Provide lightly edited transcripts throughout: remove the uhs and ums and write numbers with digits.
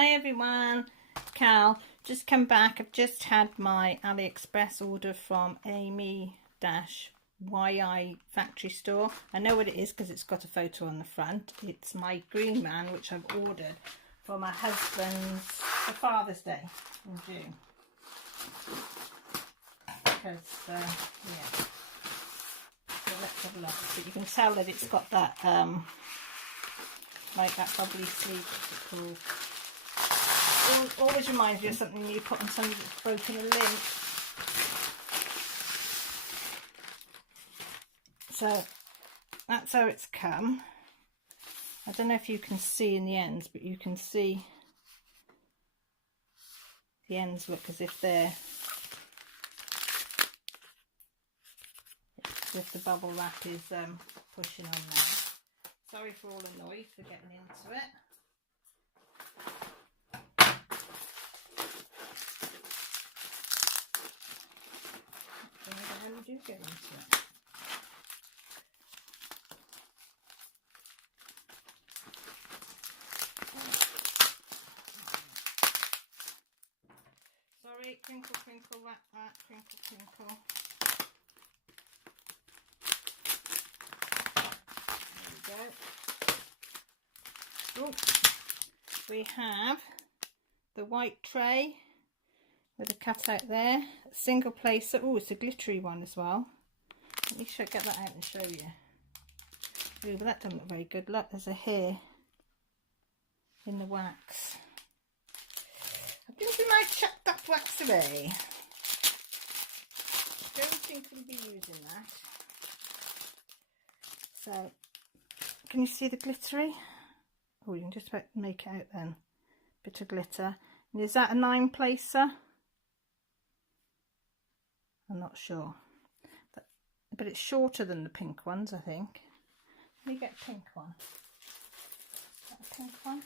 Hi everyone, Cal. Just come back. I've just had my AliExpress order from Amy-YI factory store. I know what it is because it's got a photo on the front. It's my Greenman, which I've ordered for my husband's for Father's Day in June. Because yeah, so let's have a look. But you can tell that it's got that like that bubbly sleeve. Cool. Always reminds you of something you put on something that's broken a limb. So that's how it's come. I don't know if you can see in the ends, but you can see the ends look as if they're, as if the bubble wrap is pushing on now. Sorry for all the noise for getting into it. How would you get into it? Sorry, crinkle, crinkle, wrap, wrap, crinkle, crinkle. There we go. Oh, we have the white tray with a cutout there, single placer. Oh, it's a glittery one as well. Let me get that out and show you. Oh, but that doesn't look very good. Look, there's a hair in the wax. I think we might chuck that wax away. Don't think we'll be using that. So, can you see the glittery? Oh, you can just about make it out then. Bit of glitter. And is that a 9 placer? I'm not sure, but it's shorter than the pink ones, I think. Let me get a pink one. Is that a pink one?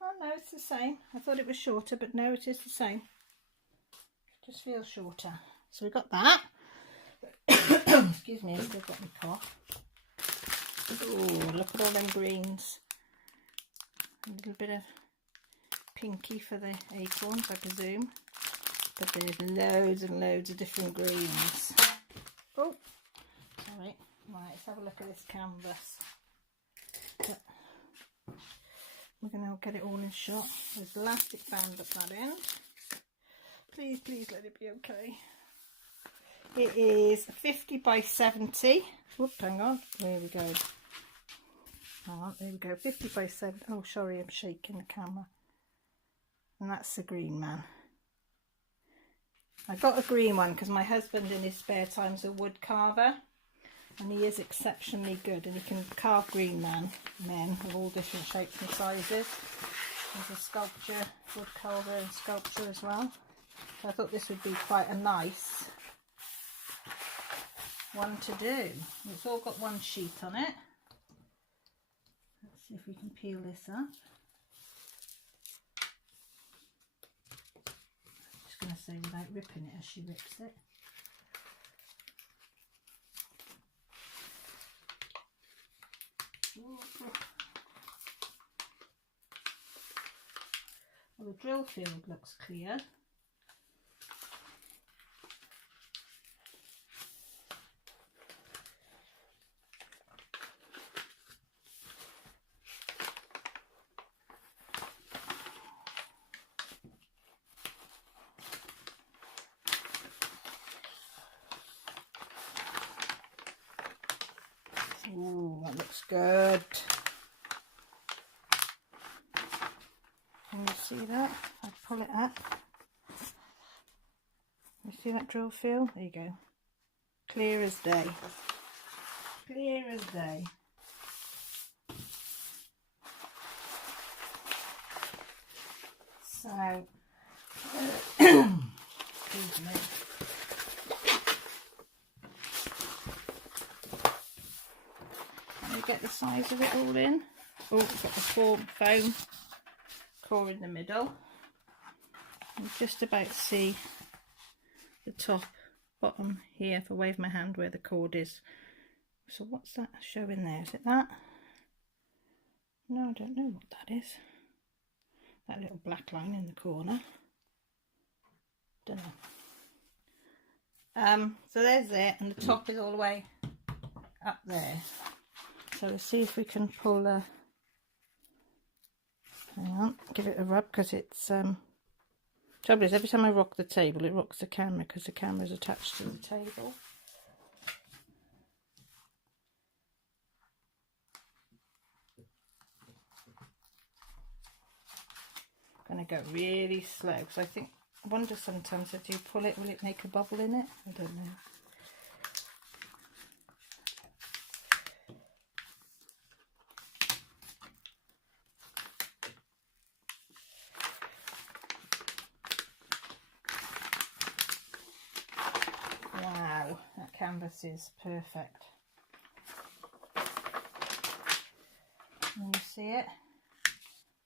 Oh no, it's the same. I thought it was shorter, but no, it is the same. It just feels shorter. So we got that. Excuse me, I've still got my cough. Oh, look at all them greens. A little bit of pinky for the acorns, I presume. But there's loads and loads of different greens. Oh, sorry. Right, let's have a look at this canvas. But we're going to get it all in shot. There's elastic band at that end. Please, please let it be okay. It is 50 by 70. Whoop, hang on. There we go. Oh, there we go, 50 by 7. Oh, sorry, I'm shaking the camera. And that's the Greenman. I got a green one because my husband in his spare time is a wood carver. And he is exceptionally good. And he can carve Greenman men of all different shapes and sizes. He's a sculpture, wood carver and sculptor as well. So I thought this would be quite a nice one to do. It's all got one sheet on it. See if we can peel this up. I'm just going to say without ripping it as she rips it. Well, the drill field looks clear. Ooh, that looks good. Can you see that? I pull it up. You see that drill feel? There you go. Clear as day. Clear as day. So, excuse me. Get the size of it all in. Oh, we've got the foam core in the middle. You just about see the top bottom here if I wave my hand where the cord is So what's that showing there? Is it that? No, I don't know what that is. That little black line in the corner. Don't know. So there's it, and the top is all the way up there. So let's see if we can pull a... Hang on, give it a rub, because it's... Trouble is, every time I rock the table, it rocks the camera, because the camera's attached to the table. I'm going to go really slow, because I wonder sometimes if you pull it, will it make a bubble in it? I don't know. Wow, that canvas is perfect. Can you see it?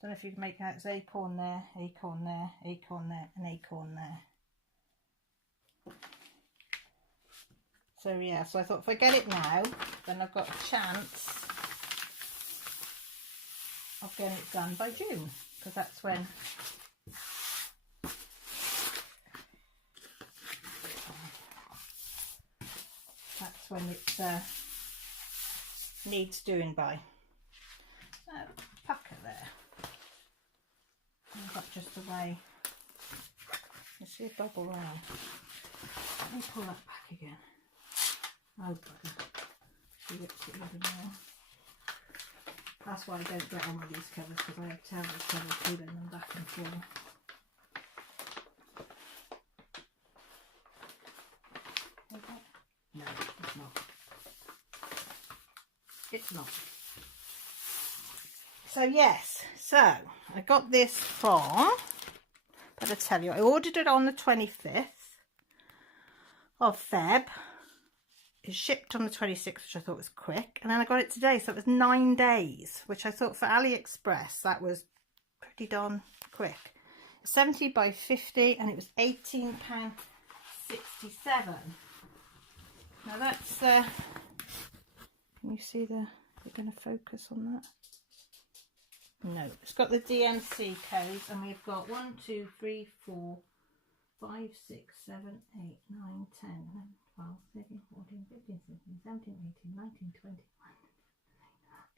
Don't know if you can make out, it's acorn there, acorn there, acorn there, and acorn there. So yeah, so I thought if I get it now, then I've got a chance of getting it done by June, because that's when it needs doing by. So pucker there. I've got just the way. You see a bubble there. Let me pull that back again. Oh bugger. She rips it over there. That's why I don't get on with these covers, because I have terrible trouble pulling them back and forth. No, it's not. It's not. So yes, so I got this from, but I tell you, I ordered it on the 25th of Feb. It shipped on the 26th, which I thought was quick, and then I got it today, so it was 9 days, which I thought for AliExpress that was pretty darn quick. 70 by 50, and it was £18.67. Now that's can you see the, you're going to focus on that? No, it's got the DMC codes, and we've got 1, 2, 3, 4, 5, 6, 7, 8, 9, 10, 11, 12, 13, 14, 15, 16, 17, 18, 19, 20, 21.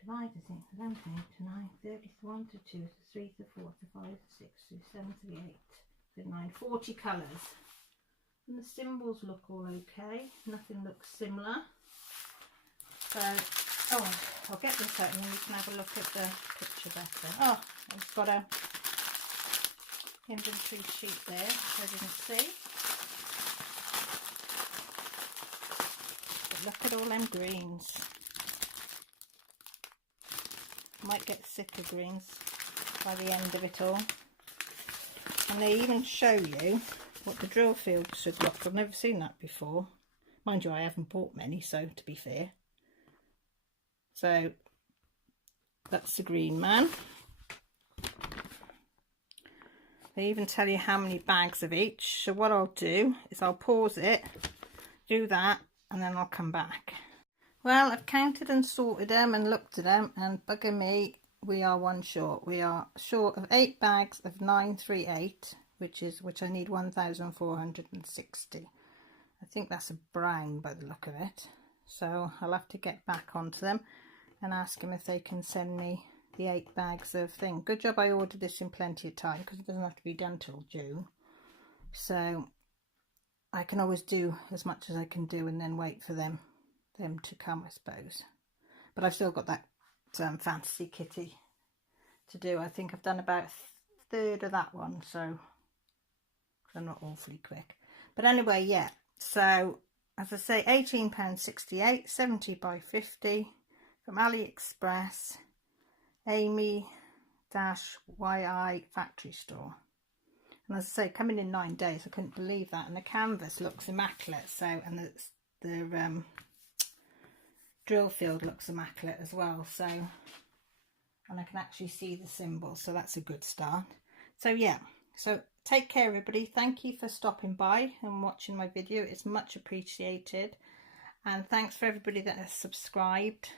Divide the thing, 11, 8 to 9, 30, 1 to 2 to 3 to 4 to 5 to 6 to 7 to 8 to 9, 40 colours. And the symbols look all okay, nothing looks similar. So, oh, I'll get this out and then you can have a look at the picture better. Oh, I've got a inventory sheet there, which I didn't see. But look at all them greens. Might get sick of greens by the end of it all. And they even show you what the drill field should look. I've never seen that before. Mind you, I haven't bought many, so to be fair. So that's the Greenman. They even tell you how many bags of each. So what I'll do is I'll pause it, do that, and then I'll come back. Well, I've counted and sorted them and looked at them, and bugger me, we are one short. We are short of 8 bags of 938, which I need 1,460. I think that's a brown by the look of it. So I'll have to get back onto them and ask them if they can send me the 8 bags of thing. Good job I ordered this in plenty of time, because it doesn't have to be done till June. So I can always do as much as I can do and then wait for them to come, I suppose. But I've still got that fantasy kitty to do. I think I've done about a third of that one, so I'm not awfully quick. But anyway, yeah, so as I say, £18.68, 70 by 50 from AliExpress, Amy-YI factory store. And as I say, coming in 9 days, I couldn't believe that. And the canvas looks immaculate. So, and the drill field looks immaculate as well. So, and I can actually see the symbols. So that's a good start. So yeah, so take care everybody. Thank you for stopping by and watching my video. It's much appreciated. And thanks for everybody that has subscribed.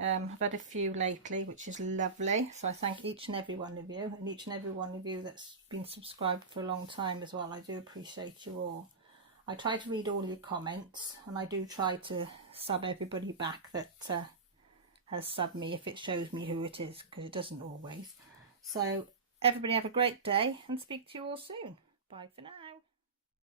I've had a few lately, which is lovely. So I thank each and every one of you, and each and every one of you that's been subscribed for a long time as well. I do appreciate you all. I try to read all your comments, and I do try to sub everybody back that has subbed me if it shows me who it is, because it doesn't always. So everybody have a great day, and speak to you all soon. Bye for now.